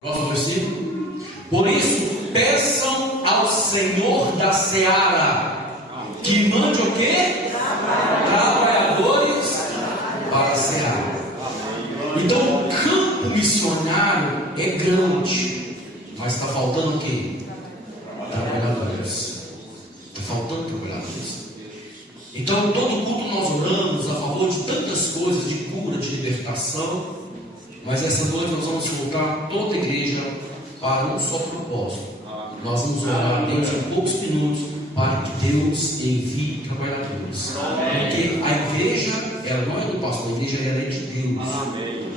Próximo versículo. Por isso, peçam ao Senhor da seara que mande o quê? Trabalhadores para a seara. Então, o campo missionário é grande, mas está faltando o quê? Trabalhadores. Está faltando trabalhadores. Então, todo culto nós oramos a favor de tantas coisas, de cura, de libertação. Mas essa noite nós vamos voltar toda a igreja para um só propósito. Nós vamos orar a Deus em poucos minutos para que Deus envie trabalhadores. Porque a igreja, ela não é do pastor, a igreja ela é de Deus.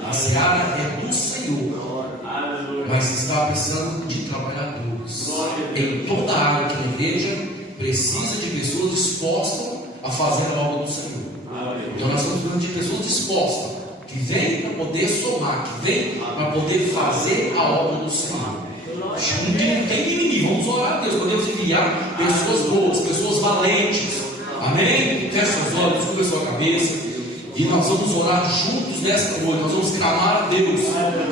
A seara é do Senhor, mas está precisando de trabalhadores. Em toda a área que a igreja precisa de pessoas dispostas a fazer a obra do Senhor. Então nós estamos falando de pessoas dispostas, que vem para poder somar, que vem para poder fazer a obra do Senhor. Não tem inimigo, vamos orar a Deus, podemos enviar pessoas boas, pessoas valentes, amém? Feche os olhos, cubra a sua cabeça, e nós vamos orar juntos nesta noite, nós vamos clamar a Deus,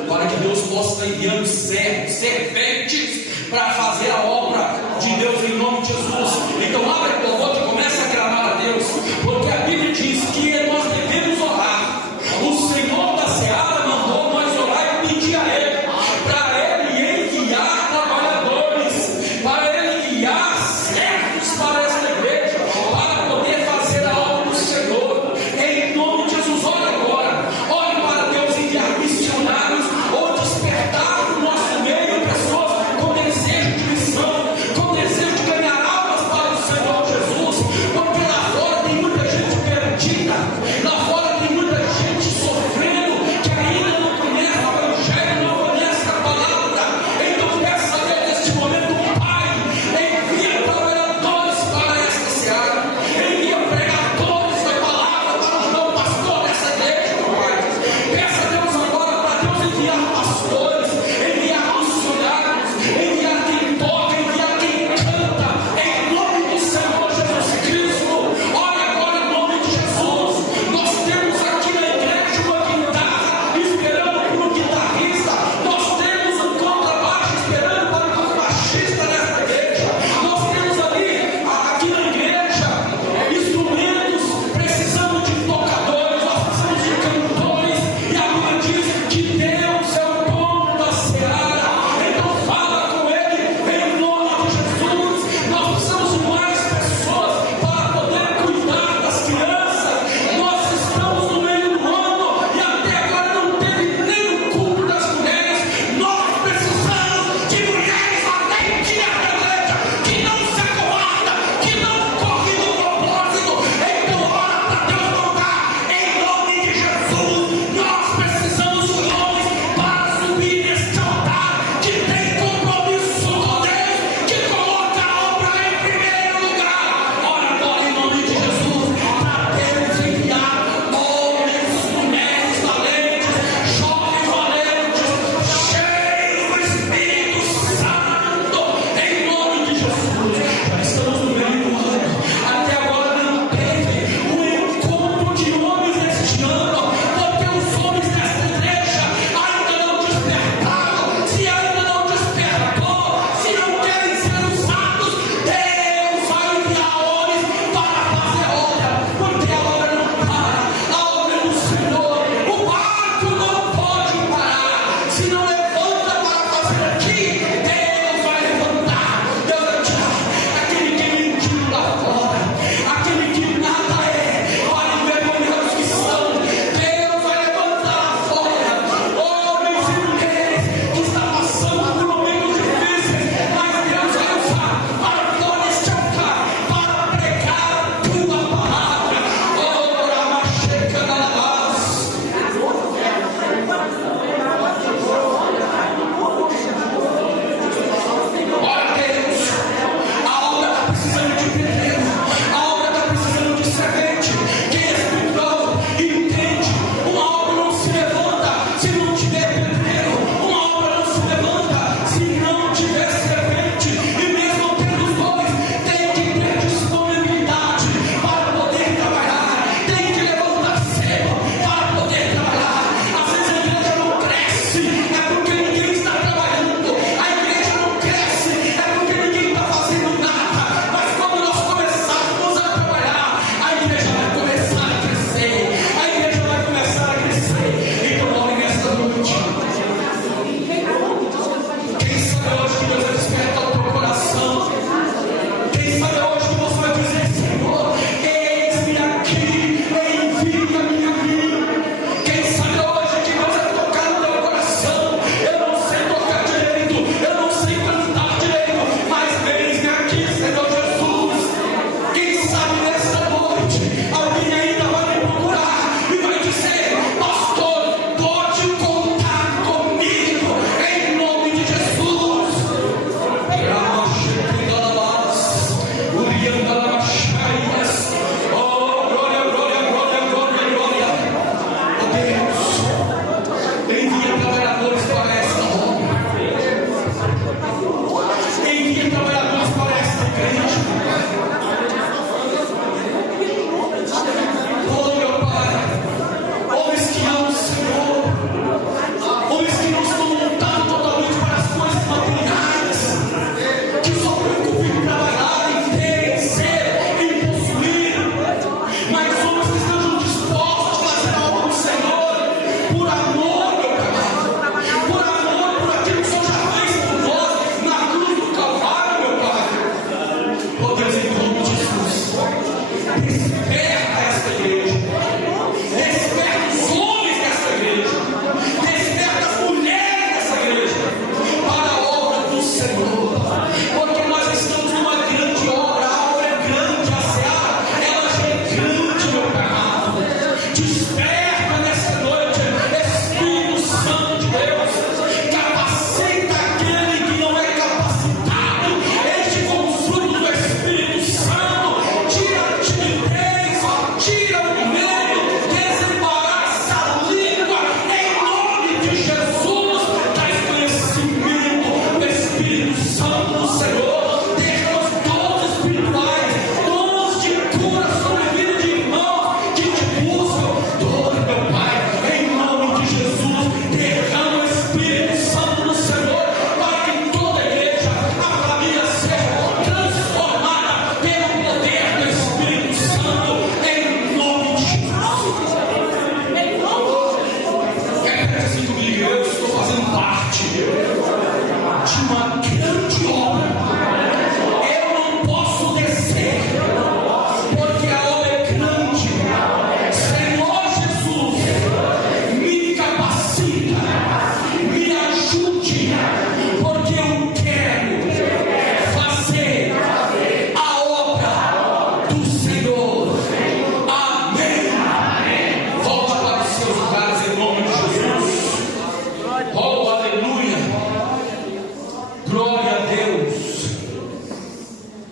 para que Deus possa estar enviando servos, serventes, para fazer a obra de Deus em nome de Jesus. Então abre a tua boca e comece a clamar a Deus, porque a Bíblia diz que nós devemos orar. O Senhor da seara mandou nós orar e pedir a Ele, para Ele enviar trabalhadores, para Ele enviar servos para esta igreja, para poder fazer a obra do Senhor. Em nome de Jesus, olha agora, olhe para Deus enviar missionários ou despertar no nosso meio pessoas com desejo de missão, com desejo de ganhar almas para o Senhor Jesus, porque lá fora tem muita gente perdida, lá fora tem muita gente sofrendo, que ainda não conhece o Evangelho, não conhece a palavra. Então peça a Deus neste momento, Pai, envia trabalhadores para esta seara, envia pregadores da palavra para o meu pastor dessa igreja, Pai. Peça a Deus agora para Deus enviar pastores, enviar missionários, enviar quem toca, enviar quem canta, em nome do Senhor Jesus Cristo. Olha agora em nome de Jesus, nós temos aqui na igreja uma guitarra esperando por um guitarrista, nós temos um contrabaixo esperando para um baixista nesta igreja, nós temos ali, aqui na igreja, instrumentos precisando de tocadores, nós precisamos de cantores, e a Bíblia diz que Deus é o dono da seara. Então fala com Ele em nome de Jesus. Nós precisamos de mais pessoas para poder cuidar das crianças. Nós estamos no meio do ano e até agora não teve nem o culto das mulheres. Nós precisamos de mulheres valentes na igreja, que não se acovarda, que não corre do propósito. Então ora para Deus voltar em nome de Jesus. Nós precisamos de homens para subir neste altar, que tem compromisso com Deus, que coloca a obra em primeiro lugar. Ora agora em nome de Jesus, para Deus enviar homens, mulheres valentes, jovens valentes, cheios do Espírito Santo, em nome de Jesus. Já estamos no meio do ano, até agora não teve um encontro de homens este ano, porque os homens desta igreja ainda não despertaram. Se ainda não despertou, se não querem ser usados, Deus vai enviar homens para fazer a obra, porque a obra não para, a obra é do Senhor. O barco não pode parar. Se não levanta para fazer aqui, Deus vai levantar. Deus vai tirar aquele que é mentiu lá fora, aquele que nada é, olha envergonhados que são. Deus vai levantar lá fora homens e mulheres que estão passando por momentos difíceis, mas Deus vai usar para fora este altar, para pregar a tua palavra. Ora, macheca da lavaz.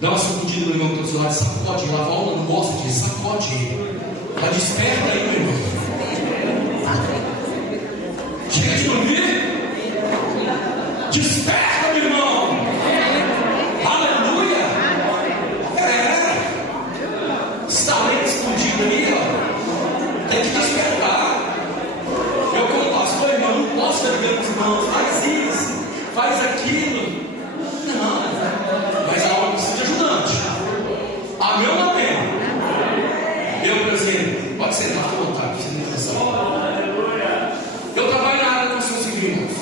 Dá uma sacudida no irmão que está do seu lado, sacode, lava a alma, não gosta disso, sacode ele. Está desperta aí, meu irmão. Chega de dormir. Desperta, meu irmão. Aleluia. Está lendo escondido aí, ó. Tem que despertar. Eu, como pastor, irmão, não posso ficar ligando para os irmãos. Faz isso, faz aquilo. Não, mas a alma precisa de ajudante. Amém ou não amém? Eu, por exemplo, pode sentar à vontade, você tem razão. Eu trabalho na área da construção civil, irmãos.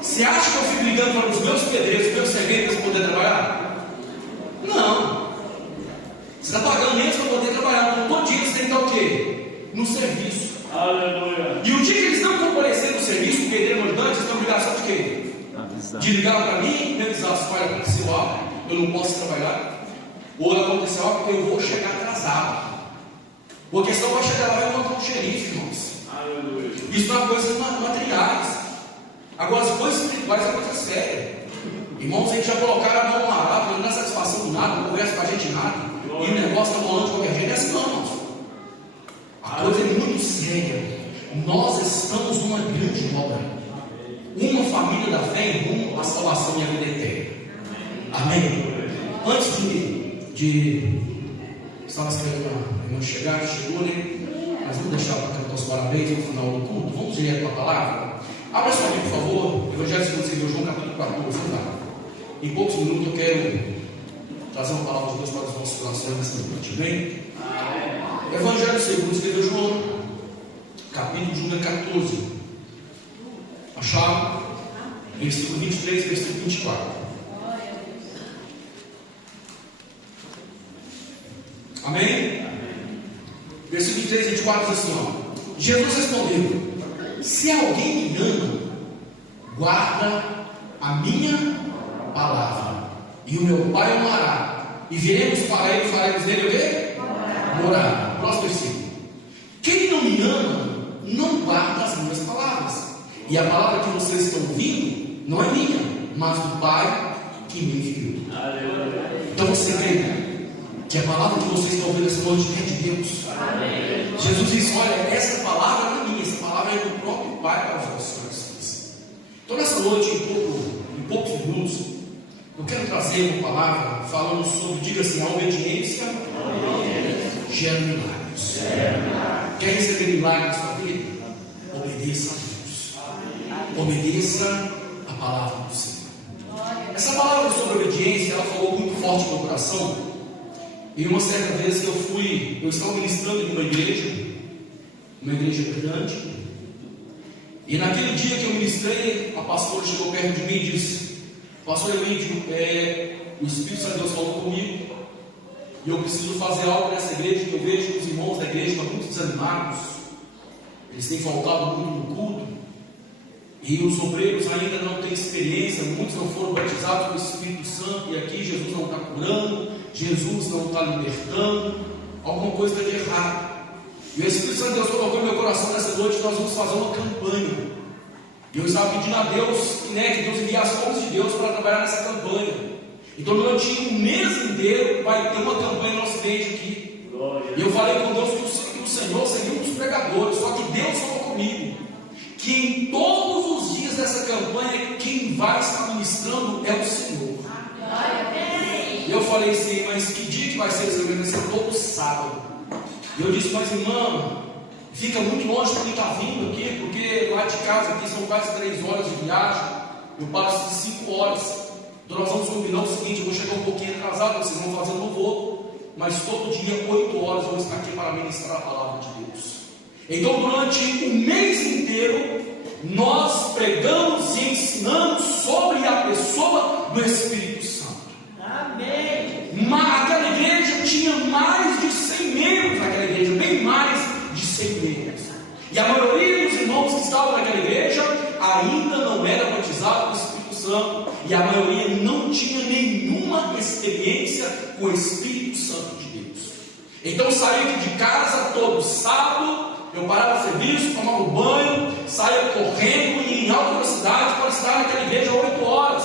Você acha que eu fico ligando para os meus pedreiros, meus serventes para poder trabalhar? Não. Você está pagando menos para poder trabalhar. Então, todo dia você tem que estar o quê? No serviço. Aleluia. E o dia que eles não comparecerem no serviço, o pedreiro ajudante, eles têm a obrigação de quê? De ligar para mim, me avisar, olha, aconteceu algo, eu não posso trabalhar. Ou aconteceu algo porque eu vou chegar atrasado. Ou a questão vai chegar lá e vai encontrar um xerife, irmãos. Aleluia. Isso não é coisas materiais. Agora, as coisas espirituais é coisa séria. Irmãos, a gente já colocaram a mão lá, não dá satisfação de nada, não conversa com a gente nada. E o negócio está rolando de qualquer jeito. É assim não, irmãos. A coisa é muito séria. Nós estamos numa grande obra. Uma família da fé em rumo à salvação e à vida eterna. Amém? Antes de estava escrevendo a irmã chegar, chegou, né? Mas vamos deixar para cantar os parabéns no final do culto. Vamos direto para a palavra. Abra sua Bíblia, por favor. Evangelho segundo escreveu João, capítulo 14. Vamos lá. Em poucos minutos eu quero trazer uma palavra de Deus para os nossos corações nessa noite. Bem? Evangelho segundo escreveu João, capítulo de número 14. Acharam? Versículo 23, versículo 24. Amém? Versículo 23 e 24 diz assim, ó. Jesus respondeu: se alguém me ama, guarda a minha palavra, e o meu Pai o amará, e viremos para ele e faremos nele o quê? Morar. Próximo versículo. Quem não me ama, não guarda as minhas palavras. E a palavra que vocês estão ouvindo não é minha, mas do Pai que me enviou. Então você crê que a palavra que vocês estão ouvindo essa noite é de Deus. Amém. Jesus disse: olha, essa palavra não é minha, essa palavra é do próprio Pai para os vossos corações. Então nessa noite, em poucos minutos, eu quero trazer uma palavra falando sobre, diga assim, a obediência gera milagres. Quer receber milagres na sua vida? Obedeça a Deus. Obedeça a palavra do Senhor. Essa palavra sobre obediência, ela falou muito forte no meu coração. E uma certa vez eu estava ministrando em uma igreja grande, e naquele dia que eu ministrei, a pastora chegou perto de mim e disse: pastor Emílio, o Espírito Santo de Deus falou comigo, e eu preciso fazer algo nessa igreja, que eu vejo que os irmãos da igreja estão muito desanimados, eles têm faltado muito no culto, e os obreiros ainda não têm experiência, muitos não foram batizados com o Espírito Santo, e aqui Jesus não está curando, Jesus não está libertando, alguma coisa está de errado. E o Espírito Santo de Deus colocou no meu coração nessa noite que nós vamos fazer uma campanha. E eu estava pedindo a Deus que Deus enviasse homens de Deus para trabalhar nessa campanha. Então durante um mês inteiro vai ter uma campanha no nossa igreja aqui. E eu falei com Deus que o Senhor seria um dos pregadores, só que Deus falou comigo que em todos os dias dessa campanha quem vai estar ministrando é o Senhor. E eu falei assim: mas que dia que vai ser esse evento? Vai ser todo sábado. E eu disse: mas irmã, fica muito longe para quem está vindo aqui, porque lá de casa aqui são quase 3 horas de viagem, eu passo de 5 horas. Então nós vamos combinar o seguinte: eu vou chegar um pouquinho atrasado, vocês vão fazer um voo, mas todo dia 8 horas eu vou estar aqui para ministrar a palavra de Deus. Então durante o mês inteiro nós pregamos e ensinamos sobre a pessoa do Espírito Santo. Amém. Mas aquela igreja tinha mais de 100 membros, naquela igreja, bem mais de 100 membros. E a maioria dos irmãos que estavam naquela igreja ainda não era batizado com o Espírito Santo, e a maioria não tinha nenhuma experiência com o Espírito Santo de Deus. Então eu saía de casa todo sábado, eu parava o serviço, tomava um banho, saía correndo e em alta velocidade para estar naquela igreja 8 horas.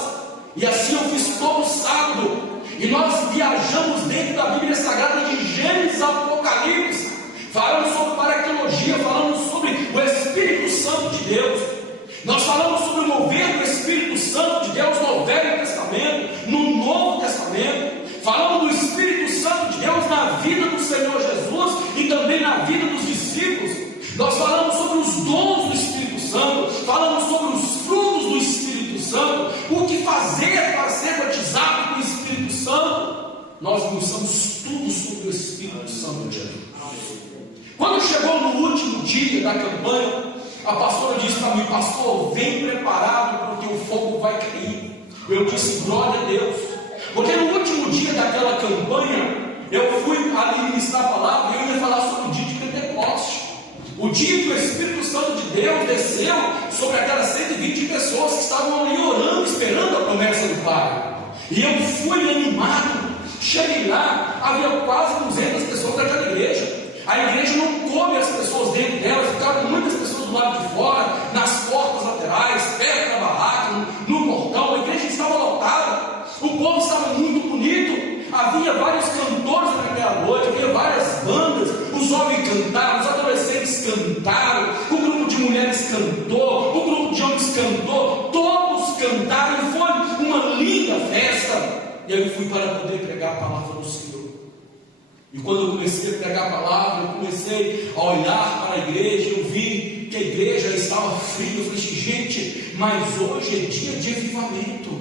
E assim eu fiz todo sábado. E nós viajamos dentro da Bíblia Sagrada de Gênesis a Apocalipse, falamos sobre paracleologia, falamos sobre o Espírito Santo de Deus. Nós falamos sobre o mover do Espírito Santo de Deus no Velho Testamento, no Novo Testamento. Falamos do Espírito Santo de Deus na vida do Senhor Jesus e também na vida dos discípulos. Nós falamos sobre os dons do Espírito Santo, falamos sobre os frutos do Espírito Santo, o que fazer para ser batizado com o Espírito Santo. Nós lançamos tudo sobre o Espírito Santo de Deus. Quando chegou no último dia da campanha, a pastora disse para mim: pastor, vem preparado porque o fogo vai cair. Eu disse: glória a Deus, porque no último dia daquela campanha, eu fui ali ministrar a palavra e eu ia falar sobre o dia de Pentecoste, o dia que o Espírito Santo de Deus desceu sobre aquelas 120 pessoas que estavam ali orando, esperando a promessa do Pai. E eu fui animado, cheguei lá, havia quase 200 pessoas naquela igreja. A igreja não coube as pessoas dentro dela, ficaram muitas pessoas do lado de fora, nas portas laterais, perto da barraca, no portão. A igreja estava lotada, o povo estava muito bonito, havia vários cantores naquela noite, havia várias bandas, os homens cantaram, os adolescentes cantaram, o grupo de mulheres cantou, o grupo de homens cantou, todos cantaram, e foi uma linda festa. E aí eu fui para poder pregar a palavra do Senhor. E quando eu comecei a pregar a palavra, eu comecei a olhar para a igreja, eu vi que a igreja estava fria. Eu falei: gente, mas hoje é dia de avivamento.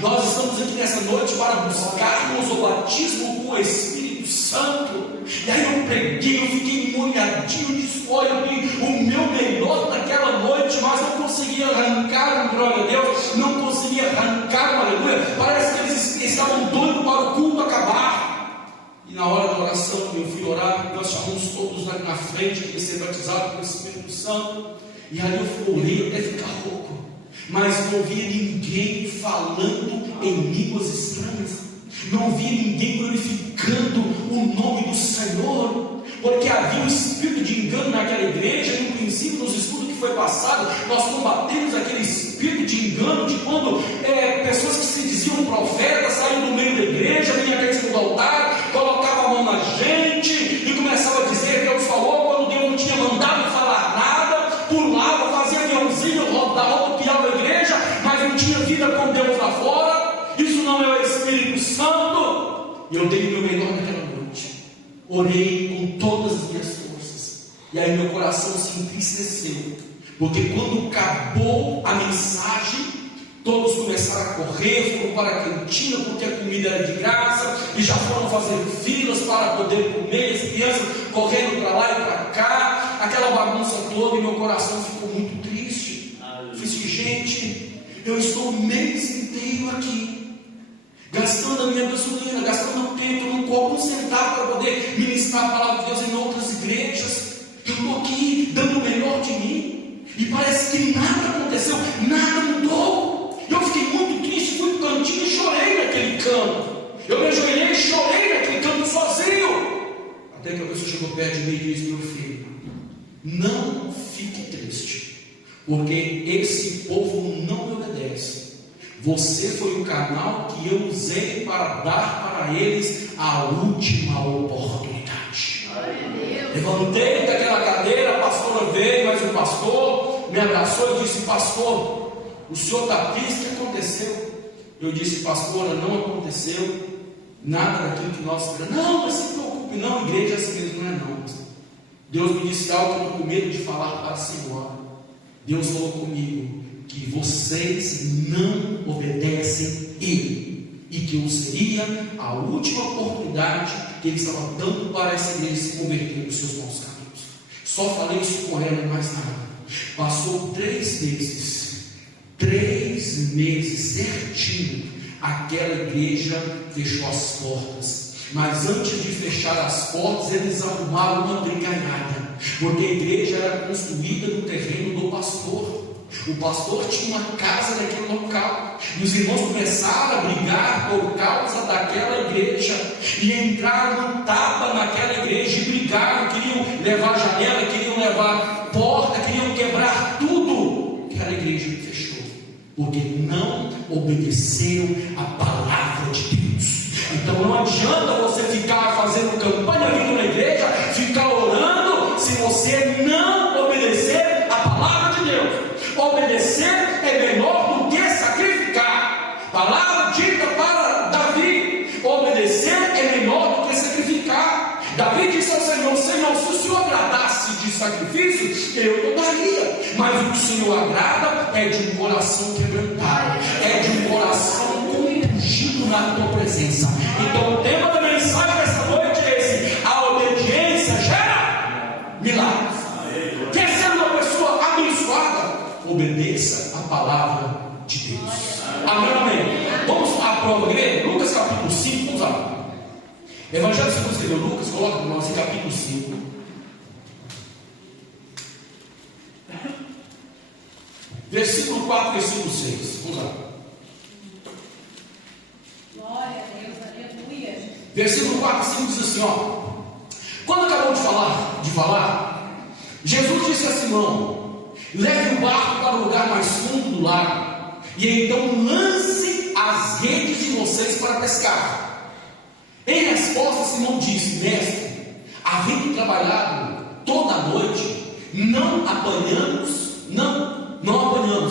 Nós estamos aqui nessa noite para buscarmos o batismo com o Espírito Santo. E aí eu preguei, eu fiquei molhadinho, disse: olha, eu dei o meu melhor naquela noite, mas não conseguia arrancar um glória a Deus, não conseguia arrancar um aleluia. Parece que eles estavam doidos para o culto acabar. E na hora da oração, eu fui orar, nós chamamos todos lá na frente, que ia ser batizado pelo Espírito Santo. E aí eu orei até ficar rouco, mas não via ninguém falando em línguas estranhas, não via ninguém glorificando o nome do Senhor, porque havia um espírito de engano naquela igreja. No princípio, nos estudos que foi passado, nós combatemos aquele espírito de engano, de quando pessoas que se diziam profetas saíam do meio da igreja, vinham aqueles do altar, colocavam a mão na gente e começavam a dizer: Deus falou, quando Deus não tinha mandado falar nada, pulava, fazia aviãozinho, rodopiava a igreja, mas não tinha vida com Deus lá fora. Isso não é o Espírito Santo. E eu dei o meu melhor naquela noite, orei com todas as minhas forças, e aí meu coração se entristeceu, porque quando acabou a mensagem, todos começaram a correr, foram para a cantina, porque a comida era de graça, e já foram fazer filas para poder comer, as crianças correndo para lá e para cá, aquela bagunça toda, e meu coração ficou muito triste. Eu disse: gente, eu estou o mês inteiro aqui, gastando a minha gasolina, gastando o tempo, eu não cobro um centavo para poder ministrar a palavra de Deus em outras igrejas. Eu estou aqui dando o melhor de mim, e parece que nada aconteceu, nada mudou. Eu fiquei muito triste, fui para o cantinho e chorei naquele canto. Eu me ajoelhei e chorei naquele canto sozinho. Até que a pessoa chegou perto de mim e disse: meu filho, não fique triste, porque esse povo não me obedece. Você foi o canal que eu usei para dar para eles a última oportunidade. Levantei daquela cadeira, a pastora veio, mas o pastor me abraçou e disse: pastor, o senhor está triste? O que aconteceu? Eu disse: pastora, não aconteceu nada daquilo que nós esperamos. Não, não se preocupe, não, igreja assim mesmo não é não. Deus me disse algo que eu estou com medo de falar para a senhora. Deus falou comigo que vocês não obedecem Ele, e que eu seria a última oportunidade que Ele estava dando para essa igreja se converter nos seus bons caminhos. Só falei isso com ela e mais nada. Passou 3 meses certinho, aquela igreja fechou as portas. Mas antes de fechar as portas, eles arrumaram uma brigalhada, porque a igreja era construída no terreno do pastor. O pastor tinha uma casa naquele local, e os irmãos começaram a brigar por causa daquela igreja, e entraram no tapa naquela igreja, e brigaram, queriam levar janela, queriam levar porta, queriam quebrar tudo. Aquela igreja fechou, porque não obedeceram a palavra de Deus. Então não adianta você ficar fazendo campanha vindo na igreja, ficar orando, se você não obedecer a palavra de Deus. Obedecer é melhor do que sacrificar. Palavra dita para Davi: obedecer é melhor do que sacrificar. Davi disse ao Senhor: Senhor, se o Senhor agradasse de sacrifício, eu daria. Mas o que o Senhor agrada é de um coração quebrantado, é de um coração compungido na tua presença. Então o tema da mensagem dessa noite é esse: a obediência gera milagres. Quer ser uma pessoa abençoada? Obedeça a palavra de Deus. Amém, amém. Vamos à prova, igreja. Lucas capítulo 5, vamos lá. Evangelho segundo escreveu Lucas, coloca para nós em capítulo 5. Versículo 4, versículo 6. Vamos lá. Glória a Deus, aleluia. Versículo 4 e 5 diz assim, ó. Quando acabou de falar, Jesus disse a Simão: leve o barco para o lugar mais fundo do lago, e então lance as redes de vocês para pescar. Em resposta, Simão disse: mestre, havendo trabalhado toda a noite, não apanhamos,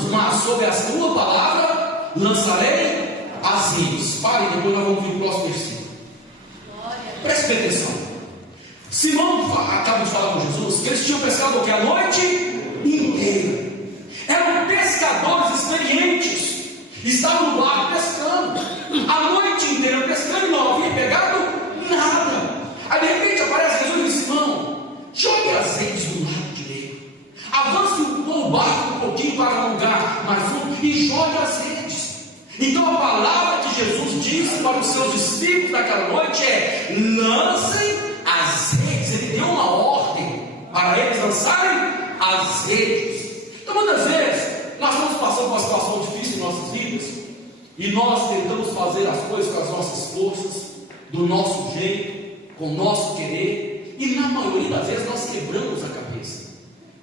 mas sob a tua palavra lançarei as redes. Pare, depois nós vamos ver o próximo versículo. Preste atenção. Simão acaba de falar com Jesus que eles tinham pescado a noite inteira. Eram pescadores experientes, estavam no barco pescando a noite inteira, pescando e não havia pegado nada. Aí de repente aparece Jesus e diz: Simão, jogue as redes do lado direito, avance o barco um pouquinho para um lugar mais fundo e jogue as redes. Então a palavra que Jesus disse para os seus discípulos naquela noite é: lancem as redes. Ele deu uma ordem para eles lançarem as redes. Então muitas vezes nós estamos passando por uma situação difícil em nossas vidas, e nós tentamos fazer as coisas com as nossas forças, do nosso jeito, com o nosso querer, e na maioria das vezes nós quebramos a cabeça,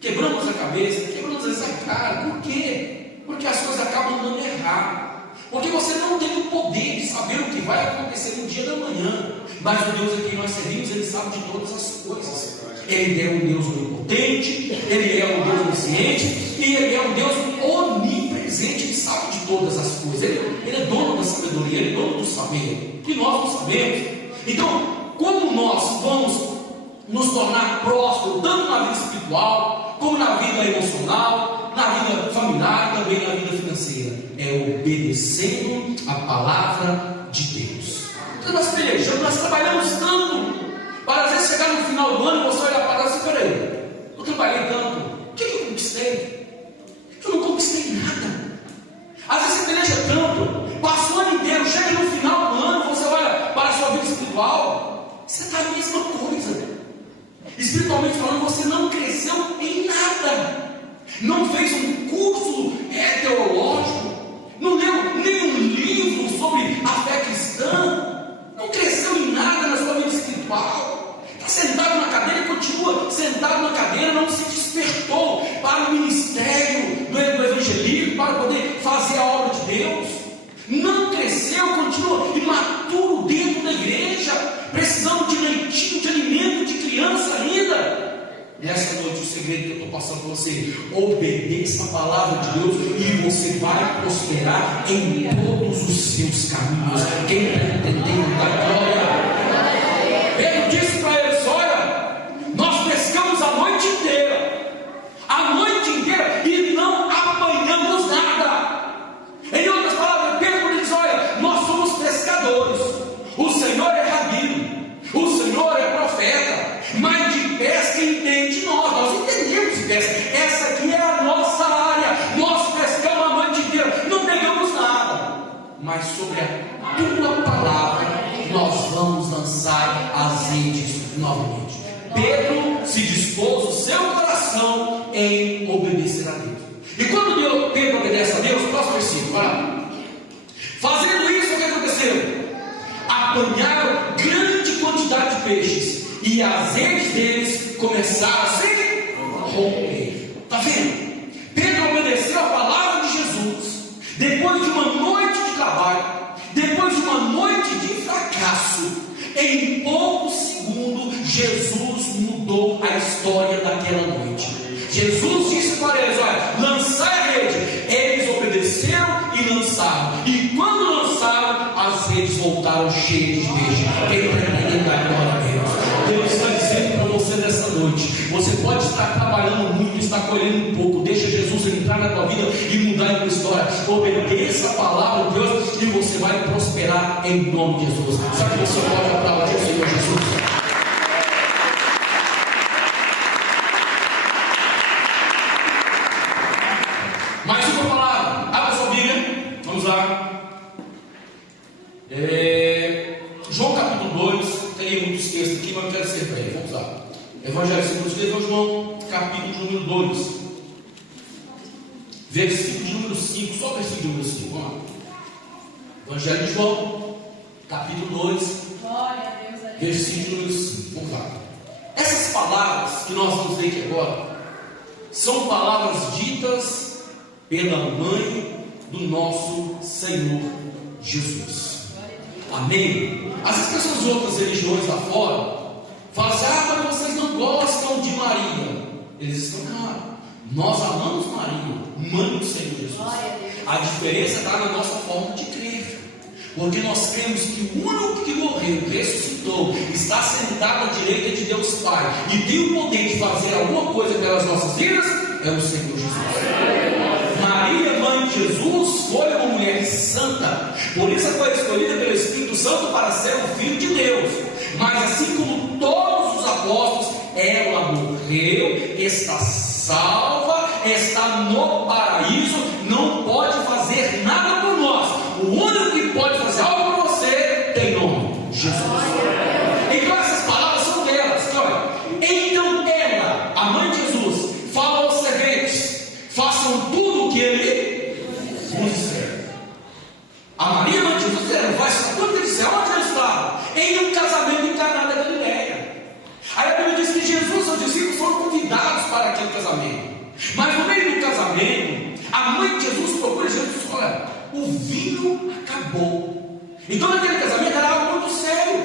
quebramos às vezes a cara. Por quê? Porque as coisas acabam dando errado, porque você não tem o poder de saber o que vai acontecer no dia da manhã, mas o Deus a quem nós servimos, Ele sabe de todas as coisas. Ele é um Deus onipotente, Ele é um Deus onisciente, e Ele é um Deus onipresente. Ele sabe de todas as coisas. Ele é dono da sabedoria, Ele é dono do saber, que nós não sabemos. Então, como nós vamos nos tornar prósperos, tanto na vida espiritual, como na vida emocional, na vida familiar e também na vida financeira? É obedecendo a palavra de Deus. Então nós pelejamos, nós trabalhamos tanto, para às vezes chegar no final do ano e você olhar para trás e dizer: peraí, eu trabalhei tanto, o que eu conquistei? Eu não conquistei nada. Às vezes você peleja tanto, passou o ano inteiro, chega no final do ano, você olha para a sua vida espiritual, você está a mesma coisa. Espiritualmente falando, você não cresceu em nada, não fez um curso teológico, não leu nenhum livro sobre a fé cristã, não cresceu em nada na sua vida espiritual, está sentado na cadeira e continua sentado na cadeira, não se despertou para o ministério do evangelismo, para poder fazer a obra de Deus, não cresceu, continua imaturo dentro da igreja, precisando de leitinho, de alimento de criança ainda. Nessa noite o segredo que eu estou passando para você: obedeça a palavra de Deus e você vai prosperar em todos os seus caminhos. Quem está entendendo da glória? Pedro disse para eles: olha, nós pescamos a noite inteira e não apanhamos nada. Em outras palavras, Pedro diz: olha, nós somos pescadores, o Senhor é rabino, o Senhor é profeta, mas de pesca entende nós entendemos de pesca, essa aqui é a nossa área, nós pescamos a noite inteira, não pegamos nada, mas sobre a tua palavra nós vamos lançar as redes novamente. Pedro se dispôs o seu coração em obedecer a Deus. E quando Pedro obedece a Deus, próximo versículo, vai lá. Fazendo isso, o que aconteceu? Apanharam grande quantidade de peixes, e as redes deles começaram a se romper. Está vendo? Pedro obedeceu a palavra de Jesus, depois de uma noite de trabalho, depois de uma noite noite de fracasso, em poucos segundos, Jesus mudou a história daquela noite. Jesus disse para eles: olha, lançai a rede. Eles obedeceram e lançaram. E quando lançaram, as redes voltaram cheias de peixe. Quem está entendendo da glória a Deus? Deus está dizendo para você nessa noite: você pode estar trabalhando muito, estar colhendo um pouco. Deixa Jesus entrar na tua vida e mudar a tua história. Obedeça a palavra de Deus e você vai prosperar em nome de Jesus. Sabe que você pode aplaudir o Senhor Jesus? Mais uma palavra, abra sua Bíblia, vamos lá. João capítulo 2, tem muitos textos aqui, mas eu quero ser breve, vamos lá. Evangelho segundo escreveu João, capítulo número 2, versículo número 5, só o versículo número 5, vamos lá. Evangelho de João, capítulo 2, versículo número 5, vamos lá. Essas palavras que nós vamos ler aqui agora, são palavras ditas pela mãe do nosso Senhor Jesus. Amém? As pessoas de outras religiões lá fora falam assim: mas vocês não gostam de Maria. Eles estão errados. Nós amamos Maria, mãe do Senhor Jesus. A diferença está na nossa forma de crer, porque nós cremos que o único que morreu, ressuscitou, está sentado à direita de Deus Pai e tem o poder de fazer alguma coisa pelas nossas vidas, é o Senhor Jesus. Maria, mãe de Jesus, foi uma mulher santa, por isso foi escolhida pelo Espírito Santo para ser o Filho de Deus. Mas assim como todos os apóstolos, ela morreu, está salva, está no paraíso, não pode fazer nada por nós. O único que pode fazer algo por você tem nome: Jesus. Então essas palavras são delas. Olha, então ela, a mãe de Jesus, fala aos serventes: façam tudo o que ele vos disser. A Maria, mãe de Jesus, ela vai fazer tudo o que ele disser. Onde ela estava? Em um casamento em Caná da Galileia. Aí a Bíblia diz que Jesus e seus discípulos foram convidados para aquele casamento. Mas no meio do casamento, a mãe de Jesus procura Jesus: olha, o vinho acabou. Então naquele casamento era algo muito sério,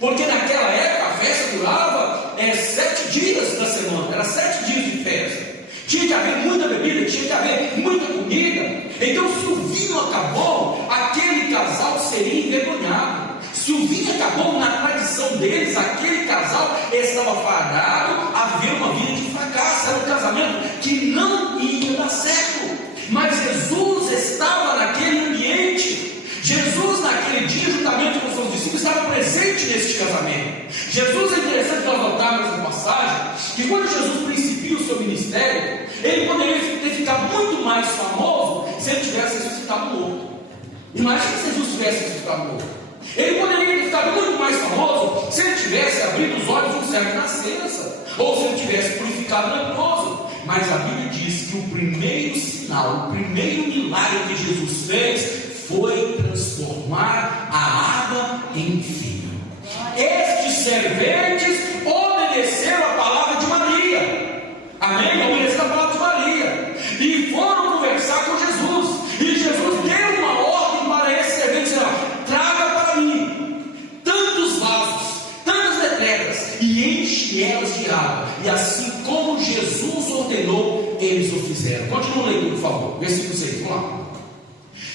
porque naquela época a festa durava 7 dias da semana, era 7 dias de festa. Tinha que haver muita bebida, tinha que haver muita comida. Então se o vinho acabou, aquele casal seria envergonhado. Se o vinho acabou, na tradição deles, aquele casal estava fadado a viver uma vida de fracasso. Era um casamento que não ia dar certo. Mas Jesus estava naquele ambiente. Jesus naquele dia, juntamente com seus discípulos, estava presente neste casamento. Jesus, é interessante nós notarmos nessa passagem, que quando Jesus principia o seu ministério, ele poderia ter ficado muito mais famoso se ele tivesse ressuscitado morto. Imagina se Jesus tivesse ressuscitado morto. Ele poderia ter ficado muito mais famoso se ele tivesse abrido os olhos do cego de nascença, ou se ele tivesse purificado o leproso. Mas a Bíblia diz que o primeiro sinal, o primeiro milagre que Jesus fez foi transformar a água em vinho. Estes serventes obedeceram a palavra de Maria. Amém? Obedeceram a palavra de Maria e foram conversar com Jesus. E Jesus deu uma ordem para esses serventes: traga para mim tantos vasos, tantas metretas, e enche elas de água. E assim como Jesus ordenou, eles o fizeram. Continua lendo, por favor, versículo 6, vamos lá.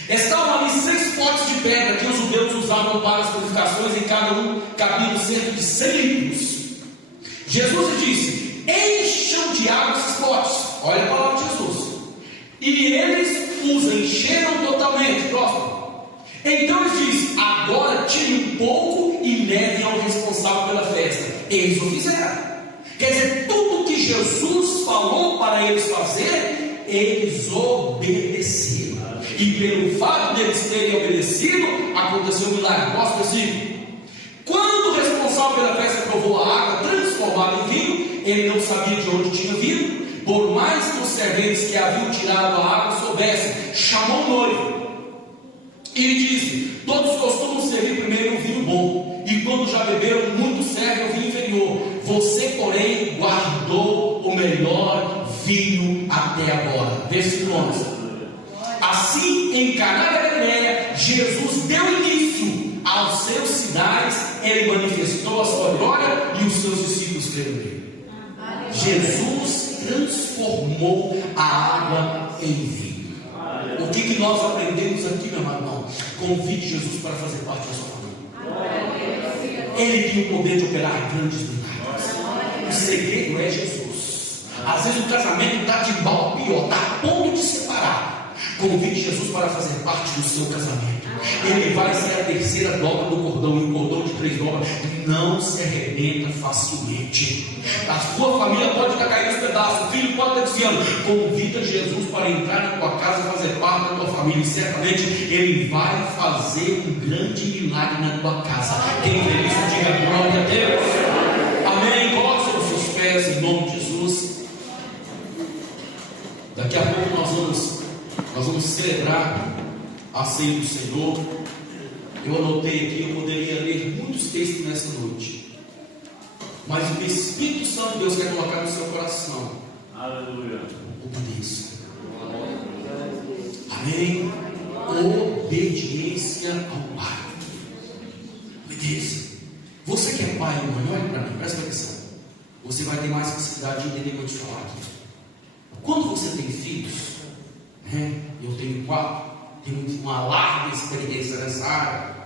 Estavam ali 6 potes de pedra que os judeus usavam para as purificações, em cada um cabiam cerca de 100 litros. Jesus disse: encham de água esses potes. Olha a palavra de Jesus. E eles os encheram totalmente. Próximo. Então ele diz: agora tire um pouco e levem ao responsável pela festa. Eles o fizeram. Quer dizer, tudo que Jesus falou para eles fazer, eles obedeceram. E pelo fato deles terem obedecido, aconteceu um milagre. Próximo versículo. Quando o responsável pela festa provou a água transformada em vinho, ele não sabia de onde tinha vindo, por mais que os serventes que haviam tirado a água soubessem. Chamou o noivo e lhe disse: todos costumam servir primeiro o vinho bom, e quando já beberam muito, servem o vinho inferior. Você, porém, guardou o melhor vinho até agora. Versículo 11. Assim, em Caná da Galileia, Jesus deu início à sinais, ele manifestou a sua glória e os seus discípulos creram nele. Jesus transformou a água em vinho. O que nós aprendemos aqui, meu irmão? Convide Jesus para fazer parte da sua família. Ele tem o poder de operar grandes milagres. O segredo é Jesus. Às vezes o casamento está de mal pior, está a ponto de separar. Convide Jesus para fazer parte do seu casamento. Ele vai ser a terceira dobra do cordão, e o cordão de 3 dobras não se arrebenta facilmente. A sua família pode estar caindo aos pedaços, o filho pode estar desviando. Convida Jesus para entrar na tua casa e fazer parte da tua família, e certamente Ele vai fazer um grande milagre na tua casa. Quem crê nisso, diga glória a Deus. Amém. Coloque sobre os seus pés em nome de Jesus. Daqui a pouco nós vamos celebrar a ceia do Senhor. Eu anotei aqui, eu poderia ler muitos textos nessa noite, mas o Espírito Santo de Deus quer colocar no seu coração. Aleluia. Obedeça. Amém. Obediência ao Pai. Obedeça. Você que é pai e mãe, olha para mim, presta atenção. Você vai ter mais facilidade de entender o que eu te falar aqui. Quando você tem filhos, eu tenho 4, tenho uma larga experiência nessa área.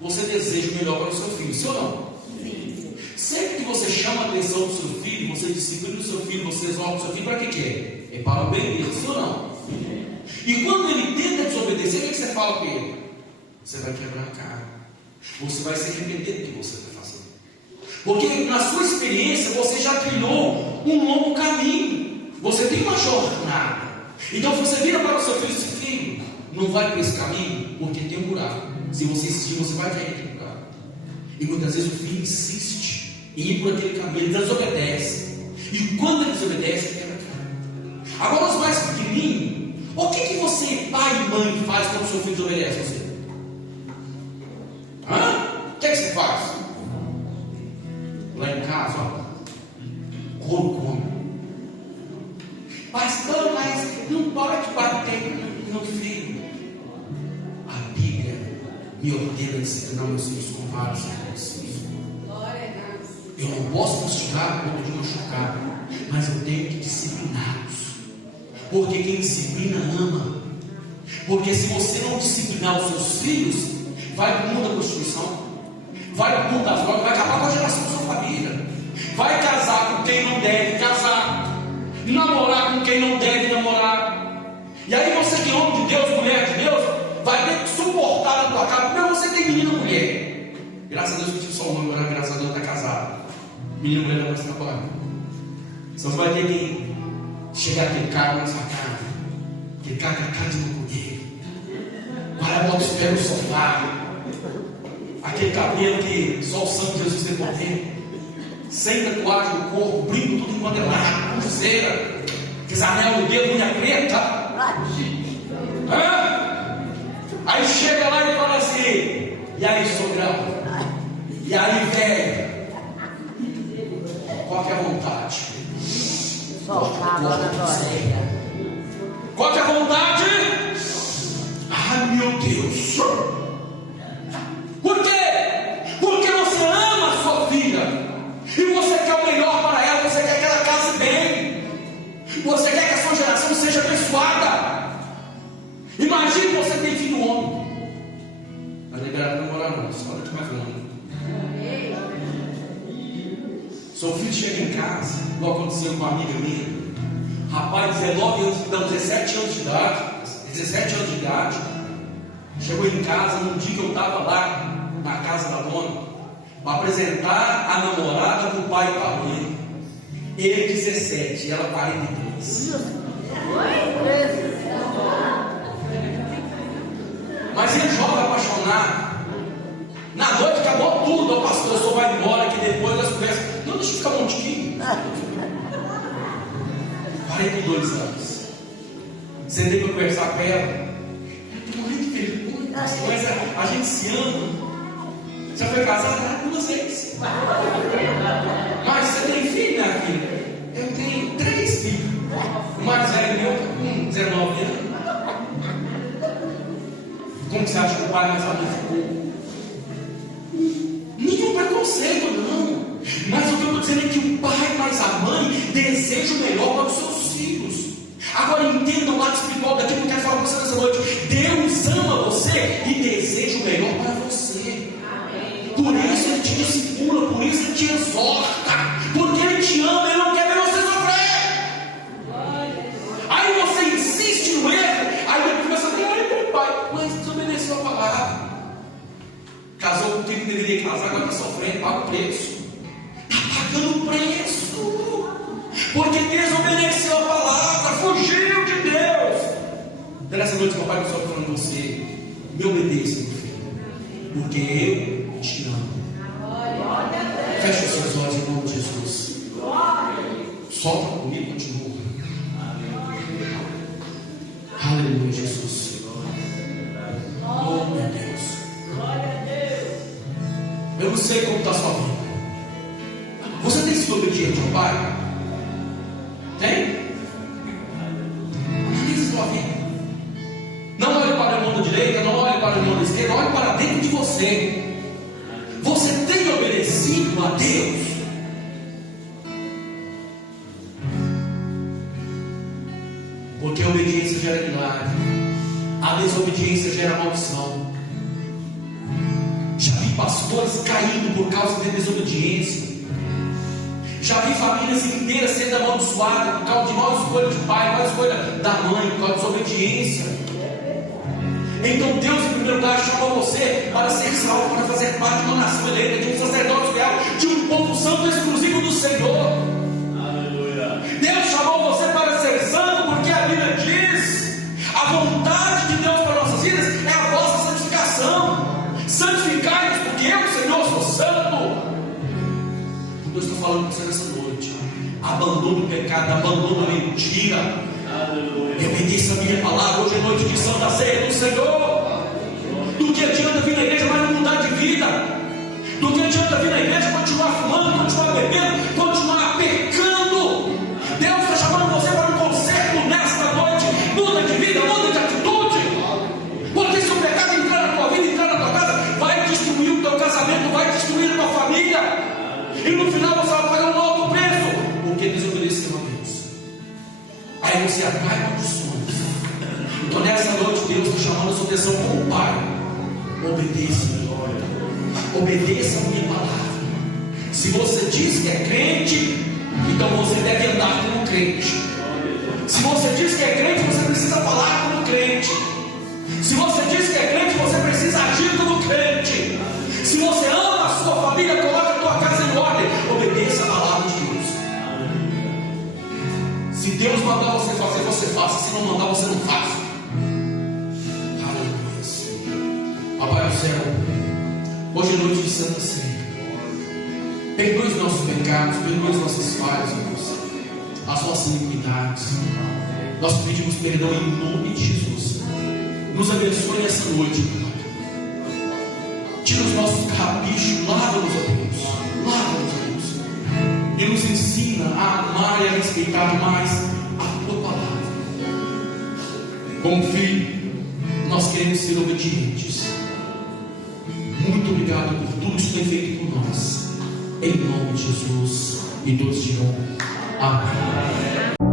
Você deseja o melhor para o seu filho, sim ou não? Sim. Sempre que você chama a atenção do seu filho, você disciplina o seu filho, você exorta o seu filho, para que é? É para o bem dele, sim ou não? Sim. E quando ele tenta desobedecer, o que você fala com ele? Você vai quebrar a cara. Você vai se arrepender do que você está fazendo. Porque na sua experiência você já trilhou um longo caminho. Você tem uma jornada. Então você vira para o seu filho e diz: filho, não vai por esse caminho, porque tem um buraco. Se você insistir, você vai cair naquele buraco. E muitas vezes o filho insiste em ir por aquele caminho, ele desobedece. E quando ele desobedece, ele quebra a cara. Agora os mais pequenininhos, o que você, pai e mãe, faz quando o seu filho desobedece a você? O que você faz? Lá em casa, come. Pastor, mas não pode bater no filho. A Bíblia me ordena disciplinar meus filhos com vários exercícios. Eu não posso castigar a ponto de machucar, mas eu tenho que discipliná-los. Porque quem disciplina ama. Porque se você não disciplinar os seus filhos, vai para o mundo da prostituição, vai para o mundo das drogas, vai acabar com a geração da sua família. Vai casar com quem não deve casar, namorar com quem não deve namorar. E aí você que é homem de Deus, mulher de Deus, vai ter que suportar na tua casa. Primeiro você tem menino e mulher. Graças a Deus eu tive só uma, agora graças a Deus está casado. Menino e mulher não vai se trabalhar. Então você vai ter que chegar aquele cara na sua casa, aquele cara com a cara de não poder, para bota os pés no sofá, aquele cabelo que só o sangue de Jesus tem poder, sem tatuagem no corpo, brinco tudo enquanto é lado, pulseira, aqueles anel no dedo, unha preta. Aí chega lá e fala assim: e aí, sogrão? E aí, velho? Qual que é a vontade? Qual que é a vontade? Ah, meu Deus! Por quê? Porque você ama a sua filha e você quer o melhor para ela, você quer que ela case bem, você quer que a sua geração seja abençoada. Imagine você tem filho homem, mas liberado não morar não, só daqui mais longe. Seu filho chega em casa, igual aconteceu com uma amiga minha, rapaz, 17 anos de idade, chegou em casa num dia que eu estava lá na casa da dona, para apresentar a namorada para o pai e para a mãe. Ele 17 e ela 43. Mas ele jovem apaixonado. Na noite acabou tudo. O pastor só vai embora que depois das conversas. Não, deixa eu ficar um tiquinho. 42 anos. Sentei para conversar com ela. Eu tô morrendo de vergonha. Mas a gente se ama. Já foi casada 2 vezes. Mas você tem filho, minha filha? Eu tenho 3 filhos. O mais velho meu está com 19 anos. Como você acha que o pai mais velho ficou? Nenhum preconceito, não. Mas o que eu estou dizendo é que o pai mais a mãe deseja o melhor para os seus filhos. Agora entenda o lado espiritual daquilo que eu quero falar para você nessa noite. Deus ama você e deseja o melhor para você. Por isso Ele te discipula, por isso Ele te exorta, porque Ele te ama, Ele não quer ver você sofrer. Aí você insiste no erro, aí ele começa a dizer: ai meu pai, mas desobedeceu a palavra. Casou com quem deveria casar, agora está sofrendo, paga o preço. Está pagando o preço, porque desobedeceu a palavra, fugiu de Deus. Nessa noite, meu pai, eu estou falando com você: me obedeça, meu filho, porque eu te amo. Feche os seus olhos em nome de Jesus. Solta comigo, continua. Aleluia, Jesus. Oh, meu Deus. Eu não sei como está a sua vida. Você tem sido obediente ao Pai? Tem? Analise a sua vida. Não olhe para a mão da direita, não olhe para a mão da esquerda, olhe para dentro de você. Você tem obedecido a Deus? Porque a obediência gera milagre, a desobediência gera maldição. Já vi pastores caindo por causa de desobediência. Já vi famílias inteiras sendo amaldiçoadas por causa de má escolha de pai, má escolha da mãe, por causa de desobediência. Então Deus, em primeiro lugar, chamou você para ser salvo, para fazer parte de uma nação eleita, de um sacerdócio real, de um povo santo exclusivo do Senhor. Aleluia. Deus chamou você para ser santo, porque a Bíblia diz: a vontade de Deus para nossas vidas é a vossa santificação. Santificai-vos, porque eu, Senhor, sou santo. Deus está falando com você nessa noite. Abandone o pecado, abandone a mentira. E obedeça a minha palavra. Hoje é noite de Santa Ceia do Senhor. Do que adianta vir na igreja, mas não mudar de vida? Do que adianta vir na igreja, continuar fumando, continuar bebendo, continuar pecando? Deus está chamando você para um conserto nesta noite. Muda de vida, muda de atitude. Porque se o pecado entrar na tua vida, entrar na tua casa, vai destruir o teu casamento, vai destruir a tua família. E no final você vai pagar um alto preço, porque desobedeceu a Deus. Aí você atrai maldições. Então nessa noite Deus está chamando a sua atenção como pai. Obedeça, obedeça a minha palavra. Se você diz que é crente, então você deve andar como crente. Se você diz que é crente, você precisa falar como crente. Se você diz que é crente, você precisa agir como crente. Se você ama a sua família, coloca a tua casa em ordem. Obedeça a palavra de Deus. Se Deus mandar você fazer, você faça. Se não mandar, você não faça. Aleluia. Papai do céu, hoje é noite de Santa Ceia. Perdoe os nossos pecados, perdoe as nossas falhas, Deus, as nossas iniquidades. Nós pedimos perdão em nome de Jesus. Nos abençoe nessa noite, Pai. Tira os nossos carrapichos, lava-nos, ó Deus. Lava-nos, ó Deus. E nos ensina a amar e a respeitar mais a Tua palavra. Como filho, nós queremos ser obedientes. Muito obrigado por tudo que tem feito por nós. Em nome de Jesus. E todos dirão amém.